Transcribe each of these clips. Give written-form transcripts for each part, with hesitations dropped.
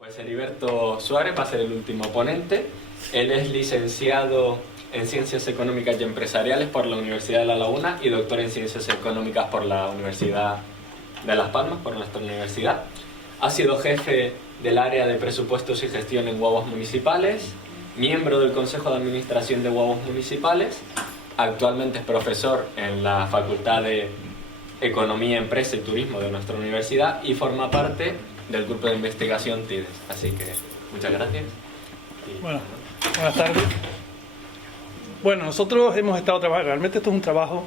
Pues Heriberto Suárez va a ser el último ponente. Él es licenciado en Ciencias Económicas y Empresariales por la Universidad de La Laguna y doctor en Ciencias Económicas por la Universidad de Las Palmas, por nuestra universidad. Ha sido jefe del área de presupuestos y gestión en Guaguas Municipales, miembro del Consejo de Administración de Guaguas Municipales. Actualmente es profesor en la Facultad de Economía, Empresa y Turismo de nuestra universidad y forma parte del grupo de investigación TIDES. Así que muchas gracias. Bueno, buenas tardes. Bueno, nosotros hemos estado trabajando, realmente esto es un trabajo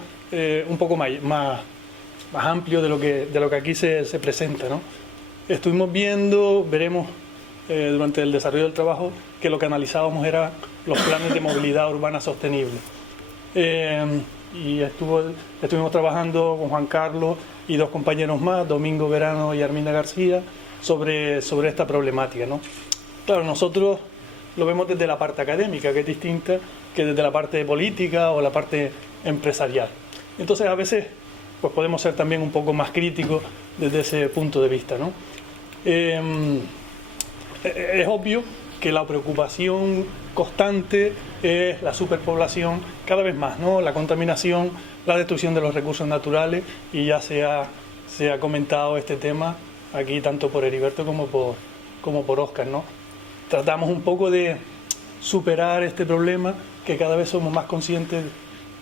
un poco más amplio de lo que aquí se presenta, ¿no? Estuvimos veremos durante el desarrollo del trabajo que lo que analizábamos eran los planes de movilidad urbana sostenible. Y estuvimos trabajando con Juan Carlos y dos compañeros más, Domingo Verano y Arminda García, sobre esta problemática, ¿no? Claro, nosotros lo vemos desde la parte académica, que es distinta que desde la parte política o la parte empresarial. Entonces, a veces pues podemos ser también un poco más críticos desde ese punto de vista, ¿no? Es obvio que la preocupación constante es la superpoblación cada vez más, ¿no? La contaminación, la destrucción de los recursos naturales, y ya se ha comentado este tema aquí tanto por Heriberto como por Óscar, ¿no? Tratamos un poco de superar este problema, que cada vez somos más conscientes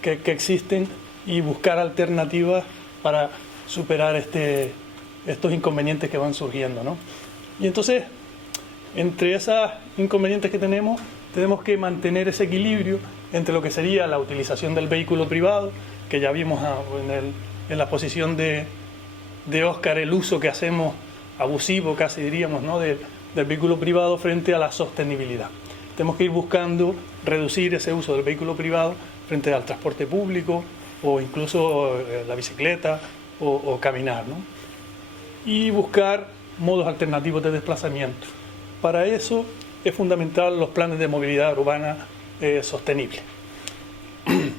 que existen, y buscar alternativas para superar estos inconvenientes que van surgiendo, ¿no? Y entonces, entre esos inconvenientes que tenemos que mantener ese equilibrio entre lo que sería la utilización del vehículo privado, que ya vimos en la posición de Óscar, el uso que hacemos abusivo, casi diríamos, ¿no? del vehículo privado frente a la sostenibilidad. Tenemos que ir buscando reducir ese uso del vehículo privado frente al transporte público o incluso la bicicleta o caminar, ¿no? Y buscar modos alternativos de desplazamiento. Para eso es fundamental los planes de movilidad urbana sostenible.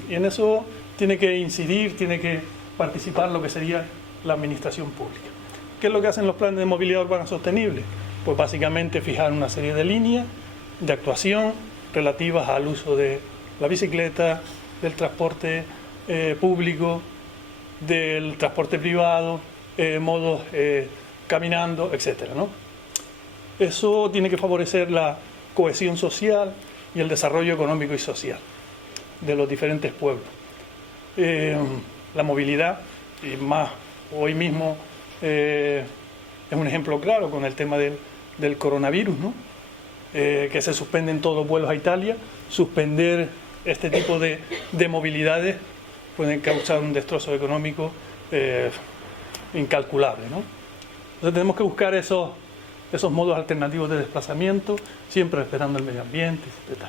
Y en eso tiene que incidir, tiene que participar lo que sería la administración pública. ¿Qué es lo que hacen los planes de movilidad urbana sostenible? Pues básicamente fijar una serie de líneas de actuación relativas al uso de la bicicleta, del transporte público, del transporte privado, modos caminando, etcétera, ¿no? Eso tiene que favorecer la cohesión social y el desarrollo económico y social de los diferentes pueblos. La movilidad, y más hoy mismo, es un ejemplo claro con el tema del coronavirus, ¿no? Que se suspenden todos los vuelos a Italia. Suspender este tipo de movilidades pueden causar un destrozo económico incalculable, ¿no? Entonces tenemos que buscar esos modos alternativos de desplazamiento, siempre respetando el medio ambiente, etc.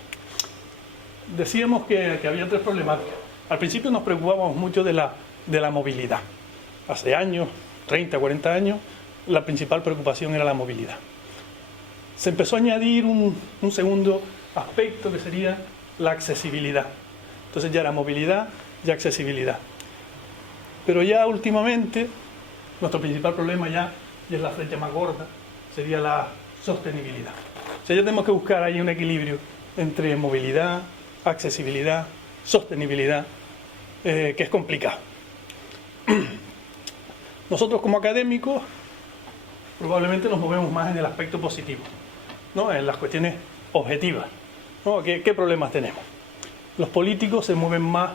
Decíamos que había tres problemáticas. Al principio nos preocupábamos mucho de la movilidad. Hace años, 30, 40 años, la principal preocupación era la movilidad. Se empezó a añadir un segundo aspecto, que sería la accesibilidad. Entonces ya era movilidad y accesibilidad. Pero ya últimamente, nuestro principal problema y es la flecha más gorda, sería la sostenibilidad. O sea, ya tenemos que buscar ahí un equilibrio entre movilidad, accesibilidad, sostenibilidad, que es complicado. Nosotros como académicos probablemente nos movemos más en el aspecto positivo, ¿no? En las cuestiones objetivas, ¿no? ¿Qué problemas tenemos? Los políticos se mueven más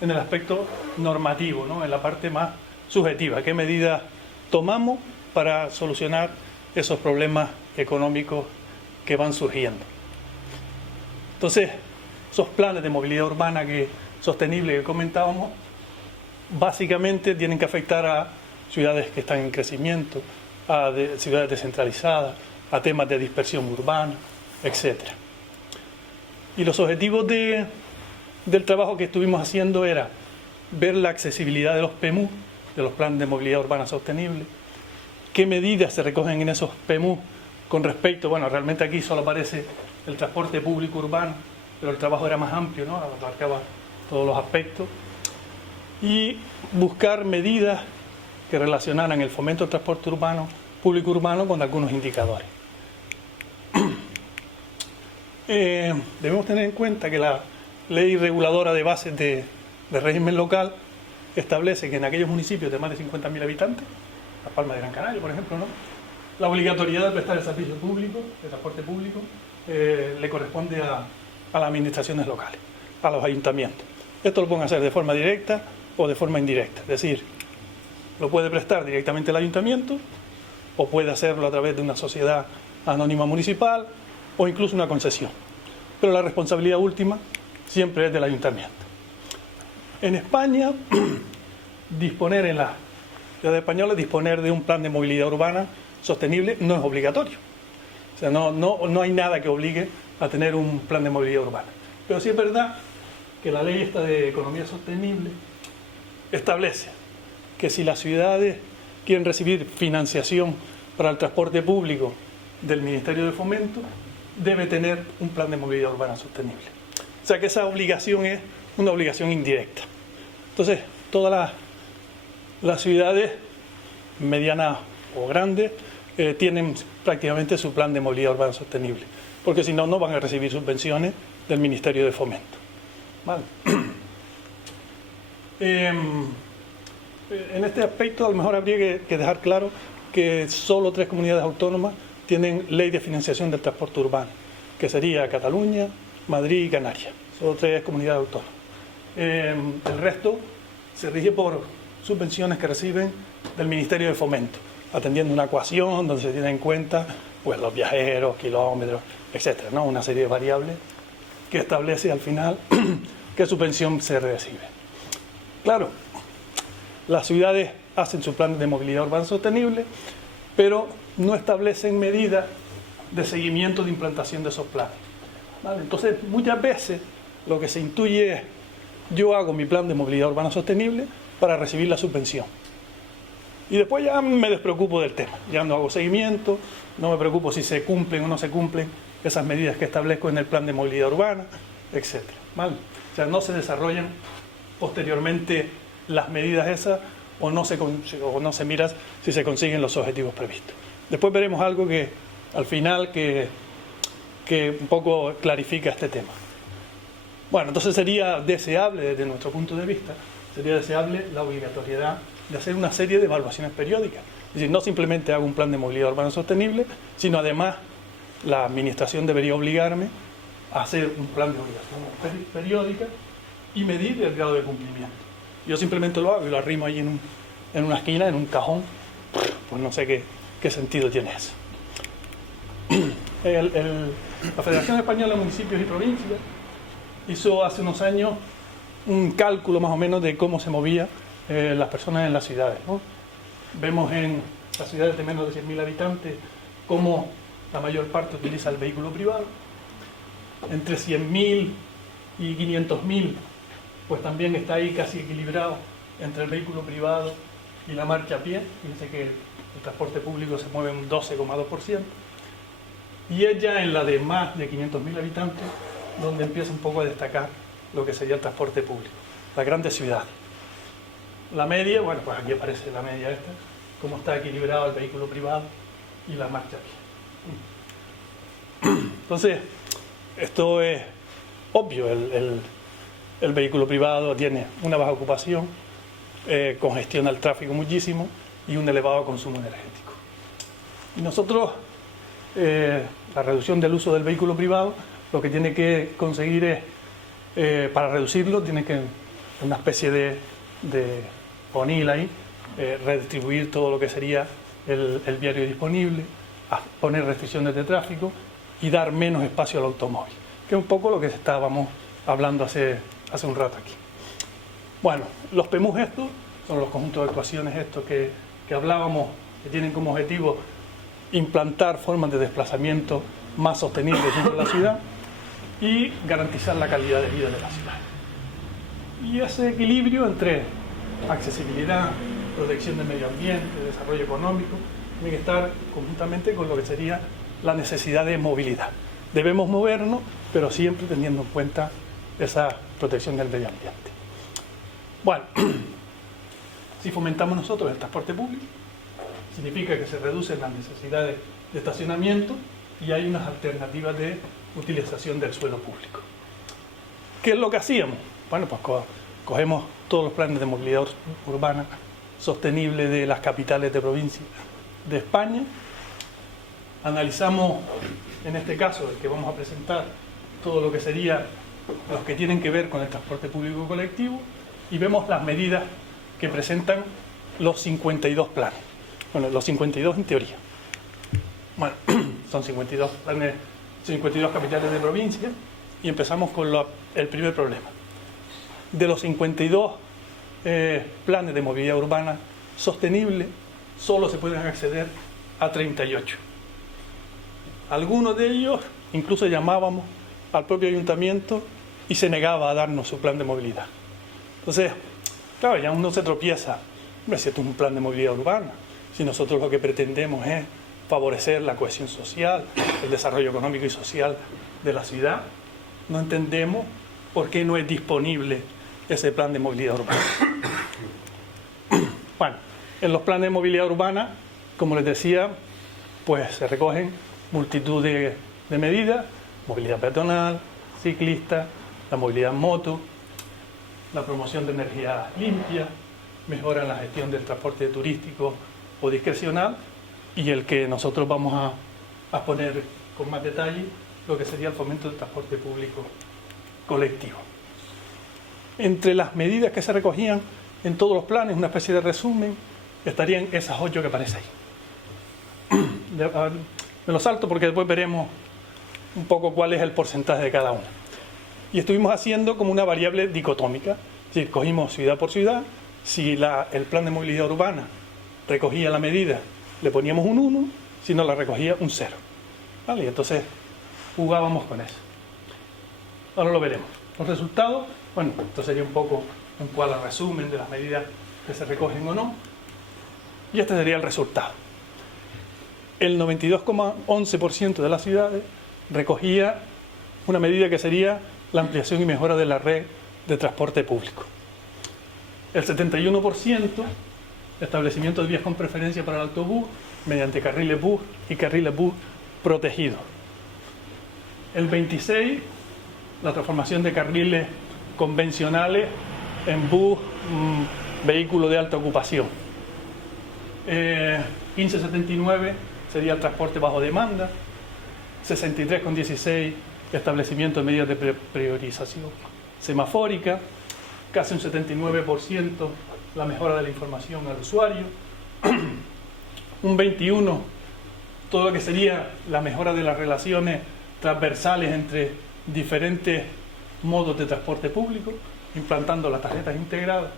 en el aspecto normativo, ¿no? En la parte más subjetiva. ¿Qué medidas tomamos para solucionar esos problemas económicos que van surgiendo? Entonces, esos planes de movilidad urbana sostenible que comentábamos, básicamente tienen que afectar a ciudades que están en crecimiento, a ciudades descentralizadas, a temas de dispersión urbana, etc. Y los objetivos del trabajo que estuvimos haciendo era ver la accesibilidad de los PMU, de los planes de movilidad urbana sostenible, qué medidas se recogen en esos PMU con respecto, bueno, realmente aquí solo aparece el transporte público urbano, pero el trabajo era más amplio, ¿no? Abarcaba todos los aspectos, y buscar medidas que relacionaran el fomento del transporte urbano, público urbano, con algunos indicadores. debemos tener en cuenta que la ley reguladora de bases de régimen local establece que en aquellos municipios de más de 50.000 habitantes, Las Palmas de Gran Canaria, por ejemplo, ¿no?, la obligatoriedad de prestar el servicio público, el transporte público, le corresponde a las administraciones locales, a los ayuntamientos. Esto lo pueden hacer de forma directa o de forma indirecta, es decir, lo puede prestar directamente el ayuntamiento o puede hacerlo a través de una sociedad anónima municipal o incluso una concesión. Pero la responsabilidad última siempre es del ayuntamiento. En España, disponer en las ciudades españolas, disponer de un plan de movilidad urbana sostenible no es obligatorio. O sea, no hay nada que obligue a tener un plan de movilidad urbana. Pero sí es verdad que la ley esta de economía sostenible establece que si las ciudades quieren recibir financiación para el transporte público del Ministerio de Fomento, debe tener un plan de movilidad urbana sostenible. O sea que esa obligación es una obligación indirecta. Entonces, todas las ciudades medianas o grandes tienen prácticamente su plan de movilidad urbana sostenible, porque si no, no van a recibir subvenciones del Ministerio de Fomento. ¿Vale? En este aspecto, a lo mejor habría que dejar claro que solo 3 comunidades autónomas tienen ley de financiación del transporte urbano, que sería Cataluña, Madrid y Canarias. Solo 3 comunidades autónomas. El resto se rige por subvenciones que reciben del Ministerio de Fomento, atendiendo una ecuación donde se tienen en cuenta pues, los viajeros, kilómetros, etcétera, ¿no? Una serie de variables que establece al final qué subvención se recibe. Claro, las ciudades hacen su plan de movilidad urbana sostenible, pero no establecen medidas de seguimiento de implantación de esos planes. ¿Vale? Entonces, muchas veces lo que se intuye es: yo hago mi plan de movilidad urbana sostenible para recibir la subvención. Y después ya me despreocupo del tema. Ya no hago seguimiento, no me preocupo si se cumplen o no se cumplen esas medidas que establezco en el plan de movilidad urbana, etc. ¿Vale? O sea, no se desarrollan posteriormente las medidas esas o no se mira si se consiguen los objetivos previstos. Después veremos algo que al final que un poco clarifica este tema. Bueno, entonces sería deseable, desde nuestro punto de vista, sería deseable la obligatoriedad de hacer una serie de evaluaciones periódicas. Es decir, no simplemente hago un plan de movilidad urbana sostenible, sino además la administración debería obligarme a hacer un plan de obligaciones periódicas y medir el grado de cumplimiento. Yo simplemente lo hago y lo arrimo ahí en una esquina, en un cajón, pues no sé qué sentido tiene eso. La Federación Española de Municipios y Provincias hizo hace unos años un cálculo más o menos de cómo se movían las personas en las ciudades, ¿no? Vemos en las ciudades de menos de 100.000 habitantes cómo la mayor parte utiliza el vehículo privado. Entre 100.000 y 500.000 pues también está ahí casi equilibrado entre el vehículo privado y la marcha a pie. Fíjense que el transporte público se mueve un 12,2%. Y es ya en la de más de 500.000 habitantes donde empieza un poco a destacar lo que sería el transporte público, las grandes ciudades. La media, bueno, pues aquí aparece la media esta, cómo está equilibrado el vehículo privado y la marcha a pie. Entonces, esto es obvio, el vehículo privado tiene una baja ocupación, congestiona el tráfico muchísimo y un elevado consumo energético. Y nosotros, la reducción del uso del vehículo privado, lo que tiene que conseguir es, para reducirlo, tiene que una especie de PONIL ahí, redistribuir todo lo que sería el viario disponible, poner restricciones de tráfico y dar menos espacio al automóvil, que es un poco lo que estábamos hablando hace un rato aquí. Bueno, los PEMUs estos son los conjuntos de actuaciones estos que hablábamos, que tienen como objetivo implantar formas de desplazamiento más sostenibles dentro de la ciudad y garantizar la calidad de vida de la ciudad. Y ese equilibrio entre accesibilidad, protección del medio ambiente, desarrollo económico, tiene que estar conjuntamente con lo que sería la necesidad de movilidad. Debemos movernos, pero siempre teniendo en cuenta esa protección del medio ambiente. Bueno, si fomentamos nosotros el transporte público, significa que se reducen las necesidades de estacionamiento y hay unas alternativas de utilización del suelo público. ¿Qué es lo que hacíamos? Bueno, pues cogemos todos los planes de movilidad urbana sostenible de las capitales de provincia de España, analizamos, en este caso, el que vamos a presentar, todo lo que sería los que tienen que ver con el transporte público colectivo, y vemos las medidas que presentan los 52 planes. Bueno, los 52 en teoría. Bueno, son 52 planes, 52 capitales de provincia, y empezamos con el primer problema. De los 52 planes de movilidad urbana sostenible, solo se pueden acceder a 38. Algunos de ellos incluso llamábamos al propio ayuntamiento y se negaba a darnos su plan de movilidad. Entonces, claro, ya uno se tropieza. Hombre, si esto es un plan de movilidad urbana, si nosotros lo que pretendemos es favorecer la cohesión social, el desarrollo económico y social de la ciudad, no entendemos por qué no es disponible ese plan de movilidad urbana. Bueno, en los planes de movilidad urbana, como les decía, pues se recogen multitud de medidas: movilidad peatonal, ciclista, la movilidad en moto, la promoción de energía limpia, mejora en la gestión del transporte turístico o discrecional, y el que nosotros vamos a poner con más detalle, lo que sería el fomento del transporte público colectivo. Entre las medidas que se recogían en todos los planes, una especie de resumen, estarían esas 8 que aparecen ahí. Me lo salto porque después veremos un poco cuál es el porcentaje de cada una. Y estuvimos haciendo como una variable dicotómica, es decir, cogimos ciudad por ciudad. Si el plan de movilidad urbana recogía la medida, le poníamos un 1, si no la recogía, un 0. ¿Vale? Y entonces jugábamos con eso. Ahora lo veremos. Los resultados, bueno, esto sería un poco un cuadro resumen de las medidas que se recogen o no. Y este sería el resultado. El 92,11% de las ciudades recogía una medida que sería la ampliación y mejora de la red de transporte público. El 71%, establecimiento de vías con preferencia para el autobús mediante carriles bus y carriles bus protegidos. El 26%, la transformación de carriles convencionales en bus, vehículo de alta ocupación. 15,79 sería el transporte bajo demanda. 63,16 establecimiento de medidas de priorización semafórica. Casi un 79% la mejora de la información al usuario. Un 21 todo lo que sería la mejora de las relaciones transversales entre diferentes modos de transporte público, implantando las tarjetas integradas.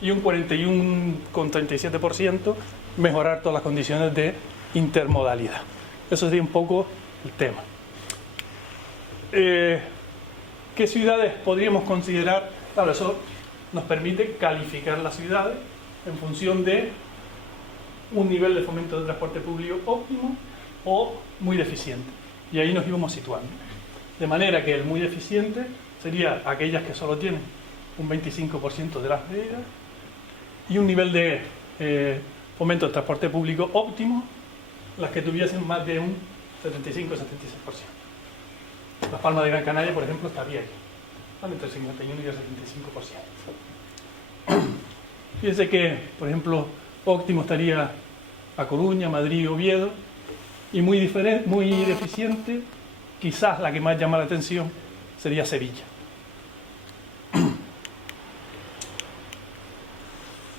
Y un 41,37% mejorar todas las condiciones de intermodalidad. Eso sería un poco el tema. ¿Qué ciudades podríamos considerar? Claro, eso nos permite calificar las ciudades en función de un nivel de fomento de transporte público óptimo o muy deficiente. Y ahí nos íbamos situando. De manera que el muy deficiente sería aquellas que solo tienen un 25% de las medidas, y un nivel de fomento del transporte público óptimo las que tuviesen más de un 75 o 76%. Las Palmas de Gran Canaria, por ejemplo, estaría ahí, ¿vale? Entre el 51 y el 75%. Fíjense que, por ejemplo, óptimo estaría A Coruña, Madrid y Oviedo, y muy deficiente, quizás la que más llama la atención, sería Sevilla.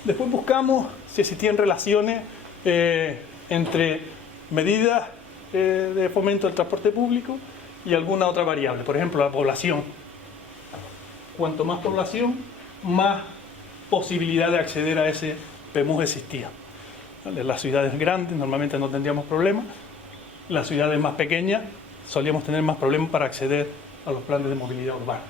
Después buscamos si existían relaciones entre medidas de fomento del transporte público y alguna otra variable. Por ejemplo, la población. Cuanto más población, más posibilidad de acceder a ese PEMUS existía. En las ciudades grandes normalmente no tendríamos problemas. En las ciudades más pequeñas solíamos tener más problemas para acceder a los planes de movilidad urbana.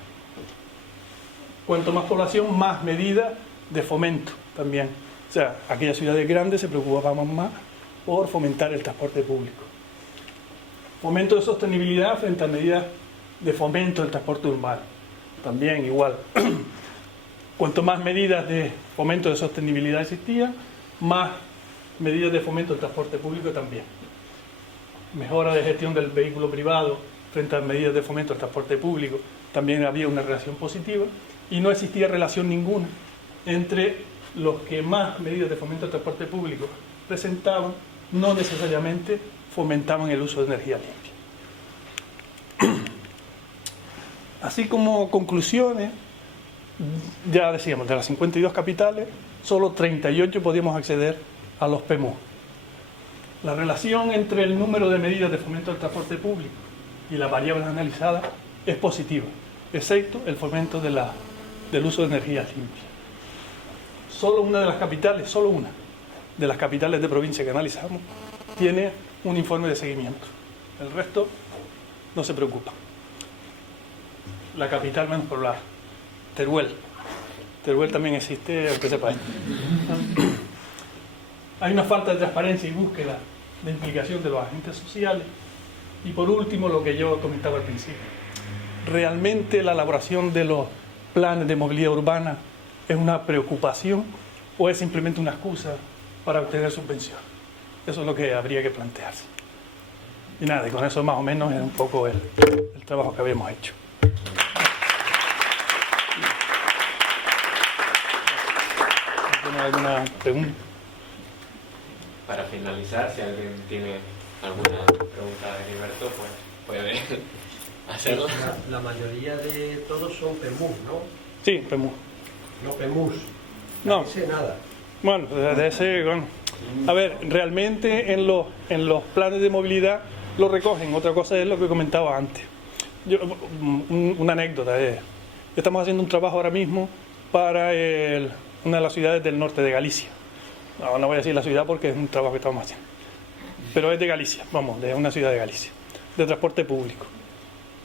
Cuanto más población, más medidas de fomento también. O sea, aquellas ciudades grandes se preocupaban más por fomentar el transporte público. Fomento de sostenibilidad frente a medidas de fomento del transporte urbano. También igual. Cuanto más medidas de fomento de sostenibilidad existían, más medidas de fomento del transporte público también. Mejora de gestión del vehículo privado frente a las medidas de fomento del transporte público, también había una relación positiva y no existía relación ninguna entre los que más medidas de fomento del transporte público presentaban, no necesariamente fomentaban el uso de energía limpia. Así como conclusiones, ya decíamos, de las 52 capitales, solo 38 podíamos acceder a los PMU. La relación entre el número de medidas de fomento del transporte público y las variables analizadas es positiva, excepto el fomento del uso de energías limpias. Solo una de las capitales, solo una de las capitales de provincia que analizamos, tiene un informe de seguimiento. El resto no se preocupa. La capital menos poblada, Teruel. Teruel también existe, aunque sepa. Hay una falta de transparencia y búsqueda de implicación de los agentes sociales. Y por último, lo que yo comentaba al principio. ¿Realmente la elaboración de los planes de movilidad urbana es una preocupación o es simplemente una excusa para obtener subvención? Eso es lo que habría que plantearse. Y nada, y con eso más o menos es un poco el trabajo que habíamos hecho. ¿Tiene alguna pregunta? Para finalizar, si alguien tiene alguna pregunta de Heriberto, pues puede hacerla. La mayoría de todos son PEMUs, ¿no? Sí, PEMU. No PEMUs. No. No sé nada. Bueno, de ese, bueno. A ver, realmente en los planes de movilidad lo recogen. Otra cosa es lo que comentaba antes. Una anécdota. Estamos haciendo un trabajo ahora mismo para una de las ciudades del norte de Galicia. No voy a decir la ciudad porque es un trabajo que estamos haciendo. Pero es de Galicia, vamos, de una ciudad de Galicia, de transporte público.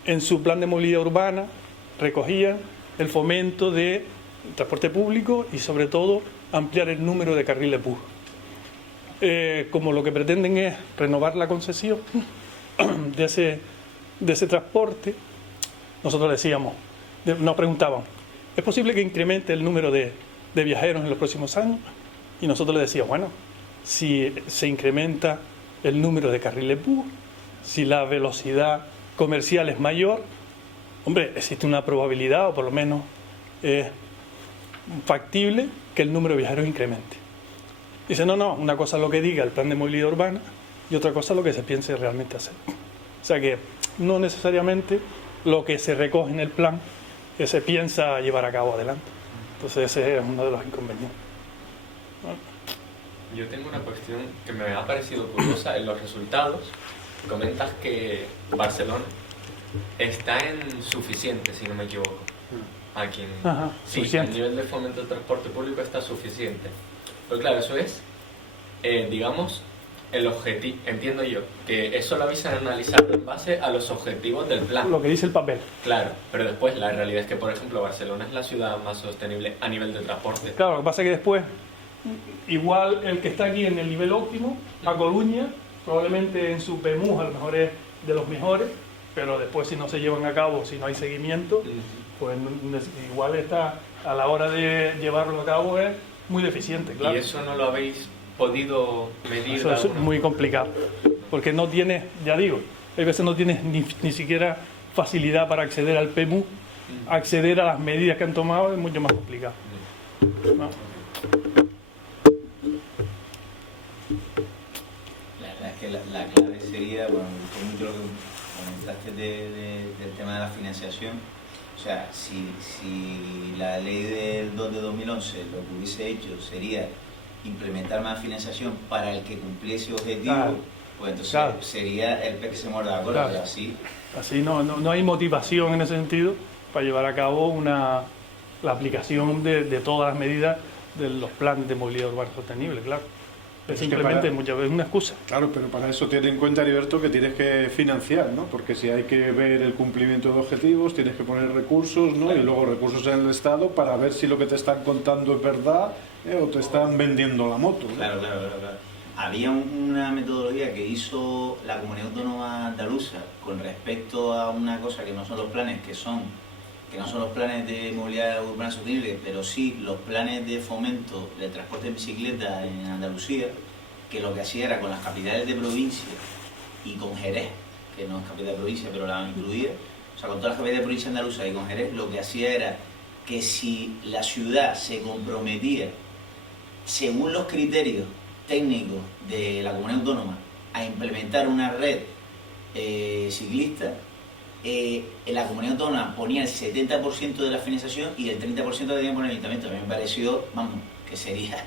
En su plan de movilidad urbana recogían el fomento de transporte público y sobre todo ampliar el número de carriles bus. Como lo que pretenden es renovar la concesión de ese transporte, nosotros decíamos, nos preguntaban, ¿es posible que incremente el número de viajeros en los próximos años? Y nosotros le decíamos, bueno, si se incrementa el número de carriles bus, si la velocidad comercial es mayor, hombre, existe una probabilidad, o por lo menos es factible, que el número de viajeros incremente. Dice, no, una cosa es lo que diga el plan de movilidad urbana y otra cosa es lo que se piense realmente hacer. O sea que no necesariamente lo que se recoge en el plan que se piensa llevar a cabo adelante. Entonces ese es uno de los inconvenientes. Yo tengo una cuestión que me ha parecido curiosa en los resultados. Comentas que Barcelona está en suficiente, si no me equivoco. Aquí en, Ajá, sí, suficiente. el nivel de fomento del transporte público está suficiente. Pero claro, eso es, digamos, el objetivo. Entiendo yo que eso lo habéis analizado en base a los objetivos del plan. Lo que dice el papel. Claro, pero después la realidad es que, por ejemplo, Barcelona es la ciudad más sostenible a nivel de transporte. Claro, lo que pasa es que después, igual el que está aquí en el nivel óptimo, A Coruña, probablemente en su PEMU a lo mejor es de los mejores, pero después si no se llevan a cabo, si no hay seguimiento, pues igual está a la hora de llevarlo a cabo es muy deficiente, claro. ¿Y eso no lo habéis podido medir? Eso es muy complicado, porque no tienes, ya digo, hay veces no tienes ni siquiera facilidad para acceder al PEMU, acceder a las medidas que han tomado es mucho más complicado. ¿No? La verdad es que la clave sería, bueno, me gustó mucho lo que comentaste del tema de la financiación. O sea, si la ley del 2 de 2011 lo que hubiese hecho sería implementar más financiación para el que cumpliese objetivo, claro, pues entonces claro, sería el pez que se muerde la cola, claro, pero así no hay motivación en ese sentido para llevar a cabo la aplicación de todas las medidas de los planes de movilidad urbana sostenible, claro. Es simplemente muchas veces una excusa. Claro, pero para eso ten en cuenta, Heriberto, que tienes que financiar, ¿no? Porque si hay que ver el cumplimiento de objetivos, tienes que poner recursos, ¿no? Claro. Y luego recursos en el Estado para ver si lo que te están contando es verdad o te están vendiendo la moto, ¿no? Claro. Había una metodología que hizo la Comunidad Autónoma Andaluza con respecto a una cosa que no son los planes, que no son los planes de movilidad urbana sostenible, pero sí los planes de fomento del transporte en bicicleta en Andalucía, que lo que hacía era con las capitales de provincia y con Jerez, que no es capital de provincia, pero la incluía, o sea, con todas las capitales de provincia andaluzas y con Jerez, lo que hacía era que si la ciudad se comprometía, según los criterios técnicos de la comunidad autónoma, a implementar una red ciclista, la comunidad autónoma ponía el 70% de la financiación y el 30% la tenía por el ayuntamiento. A mí me pareció, vamos, que sería...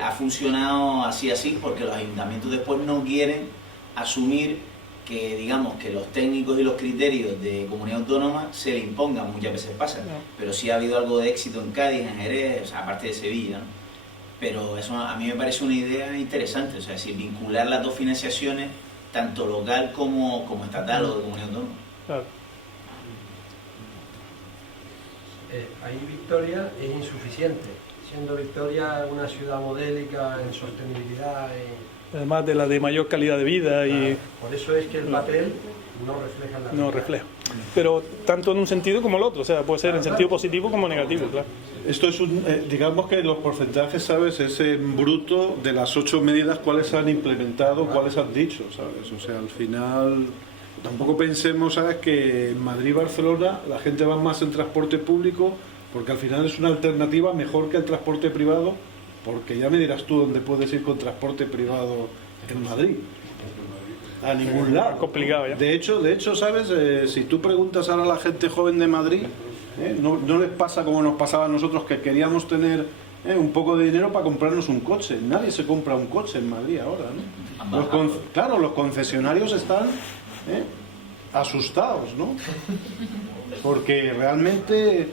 ha funcionado así porque los ayuntamientos después no quieren asumir que, digamos, que los técnicos y los criterios de comunidad autónoma se le impongan, muchas veces pasa, pero sí ha habido algo de éxito en Cádiz, en Jerez, o sea, aparte de Sevilla, ¿no? Pero eso a mí me parece una idea interesante, o sea, es decir, vincular las dos financiaciones, tanto local como estatal o de comunidad autónoma. Claro. Ahí Victoria es insuficiente, siendo Victoria una ciudad modélica en sostenibilidad. Además de la de mayor calidad de vida y Por eso es que el papel no refleja la no realidad. refleja. Pero tanto en un sentido como el otro, o sea, puede ser en sentido positivo como negativo, claro. Esto es digamos que los porcentajes, ¿sabes? Es en bruto de las 8 medidas cuáles han implementado, cuáles han dicho, ¿sabes? O sea, al final tampoco pensemos, ¿sabes? Que en Madrid y Barcelona la gente va más en transporte público porque al final es una alternativa mejor que el transporte privado, porque ya me dirás tú dónde puedes ir con transporte privado en Madrid. A ningún lado. Es complicado ya. De hecho, ¿sabes? Si tú preguntas ahora a la gente joven de Madrid, no les pasa como nos pasaba a nosotros, que queríamos tener un poco de dinero para comprarnos un coche. Nadie se compra un coche en Madrid ahora, ¿no? Claro, los concesionarios están asustados, ¿no? Porque realmente...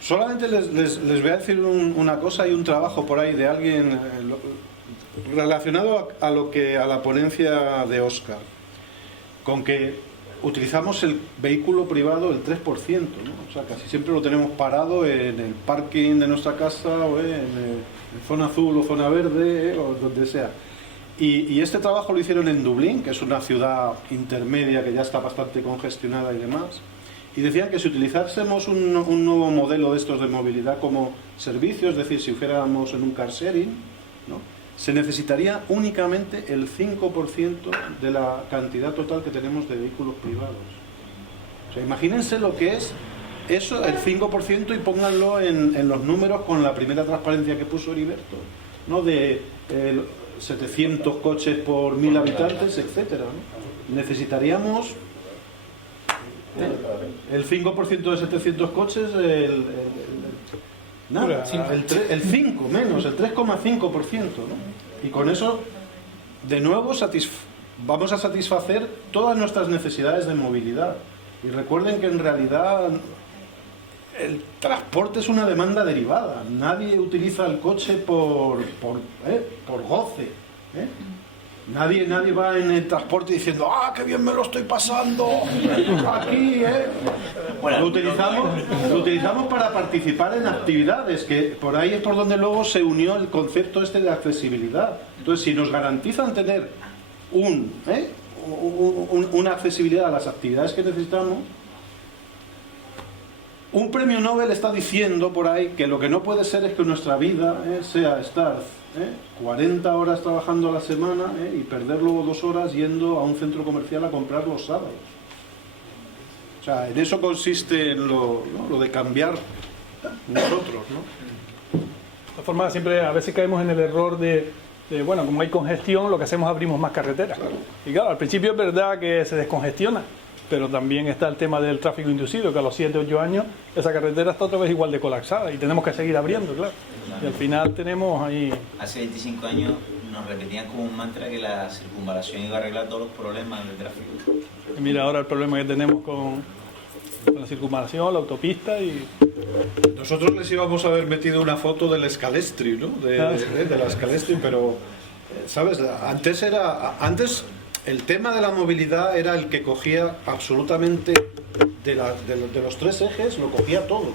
Solamente les voy a decir una cosa. Hay un trabajo por ahí de alguien relacionado a la ponencia de Óscar, con que utilizamos el vehículo privado el 3%, ¿no? O sea, casi siempre lo tenemos parado en el parking de nuestra casa o en zona azul o zona verde o donde sea. Y este trabajo lo hicieron en Dublín, que es una ciudad intermedia que ya está bastante congestionada y demás. Y decían que si utilizásemos un nuevo modelo de estos de movilidad como servicio, es decir, si fuéramos en un car sharing, ¿no? Se necesitaría únicamente el 5% de la cantidad total que tenemos de vehículos privados. O sea, imagínense lo que es eso, el 5%, y pónganlo en los números con la primera transparencia que puso Heriberto, ¿no? De 700 coches por 1000 habitantes, etcétera, ¿no? Necesitaríamos... el 5% de 700 coches, el 5 menos, el 3,5%, ¿no? Y con eso, de nuevo, vamos a satisfacer todas nuestras necesidades de movilidad. Y recuerden que en realidad el transporte es una demanda derivada. Nadie utiliza el coche por goce, ¿eh? Nadie va en el transporte diciendo ¡ah, qué bien me lo estoy pasando! Aquí, ¿eh? Bueno, lo utilizamos para participar en actividades, que por ahí es por donde luego se unió el concepto este de accesibilidad. Entonces, si nos garantizan tener una accesibilidad a las actividades que necesitamos, un premio Nobel está diciendo por ahí que lo que no puede ser es que nuestra vida sea estar 40 horas trabajando a la semana y perder luego 2 horas yendo a un centro comercial a comprar los sábados. O sea, en eso consiste lo de cambiar nosotros, ¿no? De todas formas, siempre a veces caemos en el error de bueno, como hay congestión, lo que hacemos es abrimos más carreteras. Y claro, al principio es verdad que se descongestiona, pero también está el tema del tráfico inducido, que a los 7 o 8 años esa carretera está otra vez igual de colapsada y tenemos que seguir abriendo, claro. Y al final tenemos ahí... Hace 25 años nos repetían como un mantra que la circunvalación iba a arreglar todos los problemas del tráfico. Y mira ahora el problema que tenemos con la circunvalación, la autopista y... Nosotros les íbamos a haber metido una foto del Scalestri, ¿no? De la Scalestri, pero, ¿sabes? Antes el tema de la movilidad era el que cogía absolutamente de los 3 ejes, lo cogía todo.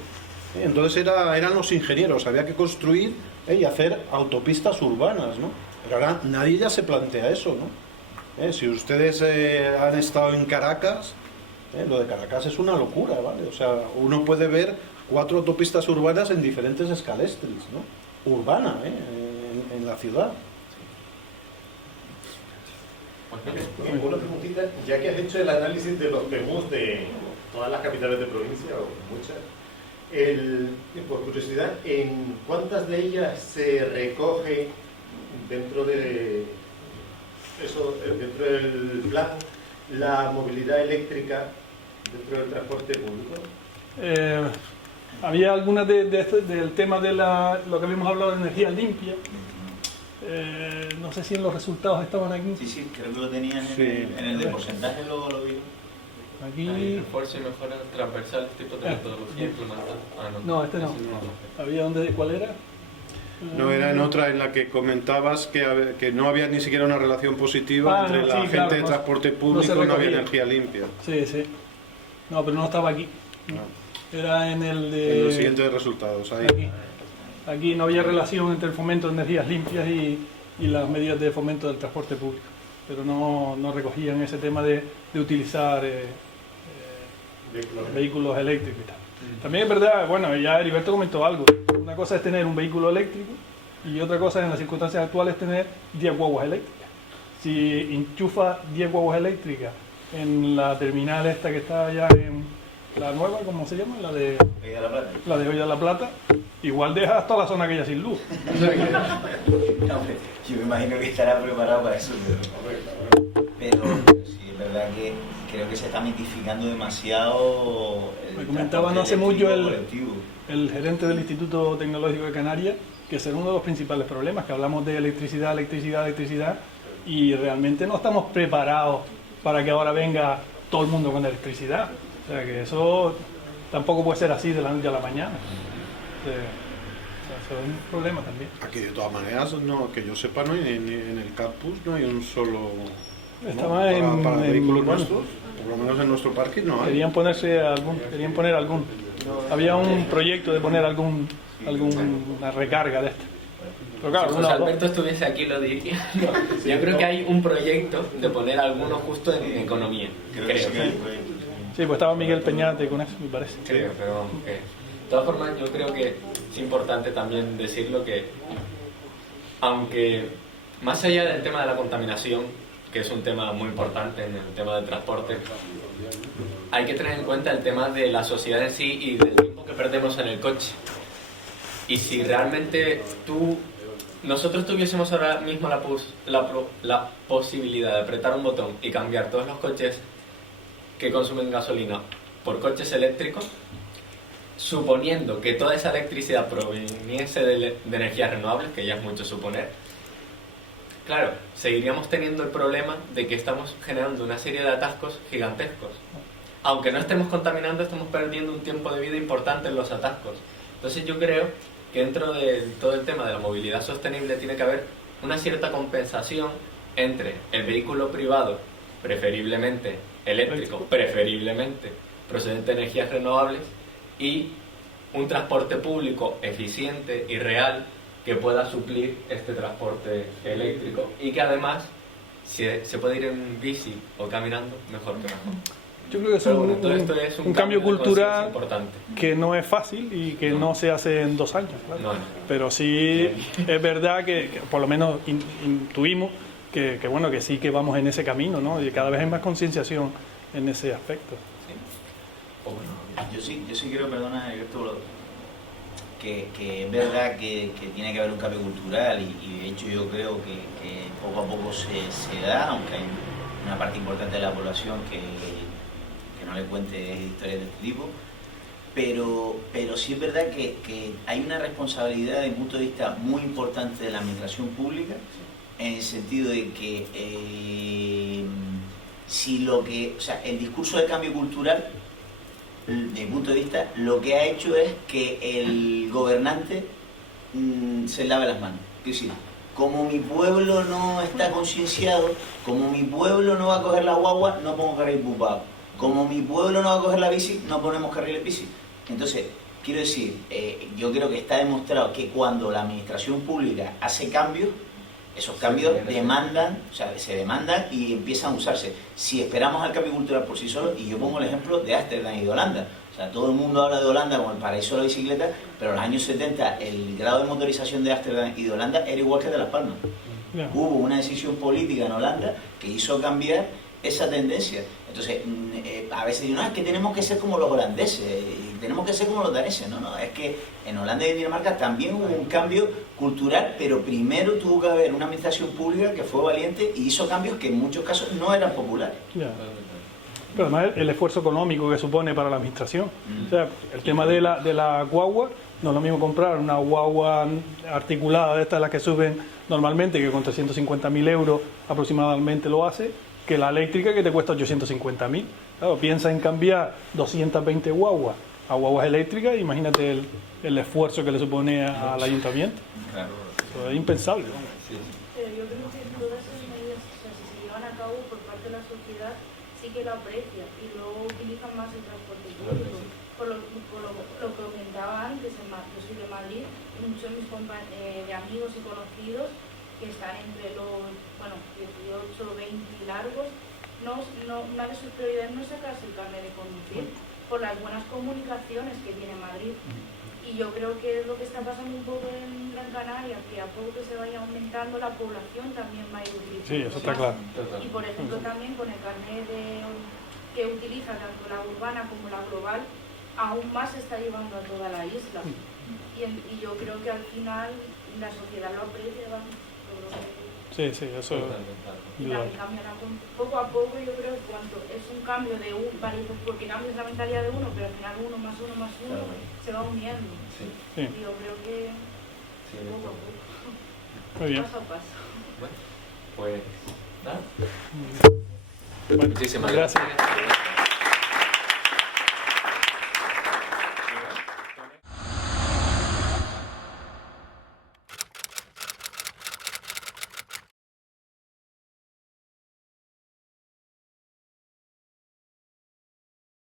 Entonces eran los ingenieros, había que construir y hacer autopistas urbanas, ¿no? Pero ahora nadie ya se plantea eso, ¿no? Si ustedes han estado en Caracas, lo de Caracas es una locura, ¿vale? O sea, uno puede ver 4 autopistas urbanas en diferentes escalestris, ¿no? Urbana, en la ciudad. Una preguntita, ya que has hecho el análisis de los PEMUs de todas las capitales de provincia, o muchas, por curiosidad, ¿en cuántas de ellas se recoge dentro de eso, dentro del plan, la movilidad eléctrica dentro del transporte público? Había algunas del tema de lo que habíamos hablado de energía limpia. No sé si en los resultados estaban aquí. Sí, creo que lo tenías Sí. en el de porcentaje, lo vi. Aquí. Refuerzo y mejora transversal, tipo de metodología implementada. No, este no. Ese no. ¿Había dónde? ¿Cuál era? No, era en otra en la que comentabas que no había ni siquiera una relación positiva entre la sí, gente claro, de no- transporte no se público y no había recogía. energía limpia. Sí, sí. No, pero no estaba aquí. Era en el de. En los siguientes resultados, ahí. Aquí no había relación entre el fomento de energías limpias y las medidas de fomento del transporte público. Pero no recogían ese tema de utilizar vehículos eléctricos y tal. También es verdad, bueno, ya Heriberto comentó algo. Una cosa es tener un vehículo eléctrico y otra cosa en las circunstancias actuales es tener 10 guaguas eléctricas. Si enchufa 10 guaguas eléctricas en la terminal esta que está allá en la nueva, ¿cómo se llama? La de Hoya de la Plata, igual dejas toda la zona aquella sin luz. No, hombre, yo me imagino que estará preparado para eso, pero sí, es verdad que creo que se está mitificando demasiado Me comentaba no hace mucho colectivo. el gerente del Instituto Tecnológico de Canarias que ese era uno de los principales problemas, que hablamos de electricidad, y realmente no estamos preparados para que ahora venga todo el mundo con electricidad. O sea que eso tampoco puede ser así de la noche a la mañana. O sea, eso es un problema también. Aquí de todas maneras, no, que yo sepa, no hay, en el campus no hay un solo Estaba para vehículos bueno, nuestros, por lo menos en nuestro parque no hay. querían poner algún. Había un proyecto de poner alguna recarga de esto. Pero claro, Si José Alberto estuviese aquí lo diría. Yo creo que hay un proyecto de poner alguno justo en economía. Creo que sí que hay un proyecto. sí, pues estaba Miguel Peñate con eso, me parece. Creo, pero que... De todas formas, yo creo que es importante también decirlo que, aunque más allá del tema de la contaminación, que es un tema muy importante en el tema del transporte, hay que tener en cuenta el tema de la sociedad en sí y del tiempo que perdemos en el coche. Y si realmente nosotros tuviésemos ahora mismo la posibilidad de apretar un botón y cambiar todos los coches que consumen gasolina por coches eléctricos, suponiendo que toda esa electricidad proveniese de energías renovables, que ya es mucho suponer, claro, seguiríamos teniendo el problema de que estamos generando una serie de atascos gigantescos. Aunque no estemos contaminando, estamos perdiendo un tiempo de vida importante en los atascos. Entonces yo creo que dentro de todo el tema de la movilidad sostenible tiene que haber una cierta compensación entre el vehículo privado, preferiblemente eléctrico, preferiblemente procedente de energías renovables, y un transporte público eficiente y real que pueda suplir este transporte eléctrico y que además, si se puede ir en bici o caminando, mejor que mejor. Yo creo que es Pero bueno, todo esto es un cambio de cultural conciencia importante. que no es fácil y que no se hace en 2 años. Claro. No. Pero sí es verdad que por lo menos intuimos que bueno, que sí que vamos en ese camino, ¿no? Y cada vez hay más concienciación en ese aspecto. O bueno, Yo sí creo, perdona, que es verdad que tiene que haber un cambio cultural y de hecho yo creo que poco a poco se da, aunque hay una parte importante de la población que no le cuente historias de este tipo, pero sí es verdad que hay una responsabilidad desde mi punto de vista muy importante de la administración pública, en el sentido de que el discurso de cambio cultural, desde mi punto de vista, lo que ha hecho es que el gobernante se lave las manos. Es decir, como mi pueblo no está concienciado, como mi pueblo no va a coger la guagua, no pongo carril bumpado. Como mi pueblo no va a coger la bici, no ponemos carriles bici. Entonces, quiero decir, yo creo que está demostrado que cuando la administración pública hace cambios, esos cambios se demandan y empiezan a usarse. Si esperamos al cambio cultural por sí solo, y yo pongo el ejemplo de Ámsterdam y de Holanda. O sea, todo el mundo habla de Holanda como el paraíso de la bicicleta, pero en los años 70 el grado de motorización de Ámsterdam y de Holanda era igual que de Las Palmas. Ya. Hubo una decisión política en Holanda que hizo cambiar esa tendencia. Entonces, a veces digo, no, es que tenemos que ser como los holandeses, y tenemos que ser como los daneses. No, es que en Holanda y en Dinamarca también hubo un cambio cultural, pero primero tuvo que haber una administración pública que fue valiente y hizo cambios que en muchos casos no eran populares. Ya. Pero además el esfuerzo económico que supone para la administración. O sea, el tema de la guagua, no es lo mismo comprar una guagua articulada de estas las que suben normalmente, que con 350.000 euros aproximadamente lo hace, que la eléctrica que te cuesta 850.000. Claro, piensa en cambiar 220 guaguas a guaguas eléctricas, imagínate el esfuerzo que le supone al ayuntamiento. Claro. Eso es impensable. ¿no? Pero yo creo que todas esas medidas, o sea, si se llevan a cabo por parte de la sociedad, sí que lo aprecia y luego utilizan más el transporte público. Por lo que comentaba antes, yo soy de Madrid y muchos de mis de amigos y conocidos que están entre los 18, 20 largos, una de sus prioridades no es sacarse el carnet de conducir por las buenas comunicaciones que tiene Madrid. Y yo creo que es lo que está pasando un poco en Gran Canaria, que a poco que se vaya aumentando la población también va a ir utilizando. Sí, eso está claro. Y por ejemplo también con el carnet que utiliza tanto la urbana como la global, aún más se está llevando a toda la isla. Y yo creo que al final la sociedad lo aprecia, vamos. Sí, eso Y también cambiará poco a poco. Yo creo que cuanto es un cambio de porque cambias la mentalidad de uno, pero al final uno más uno se va uniendo. Sí. Y yo creo que poco a poco, Muy bien. paso a paso. Pues nada. Bueno, Muchísimas gracias. gracias.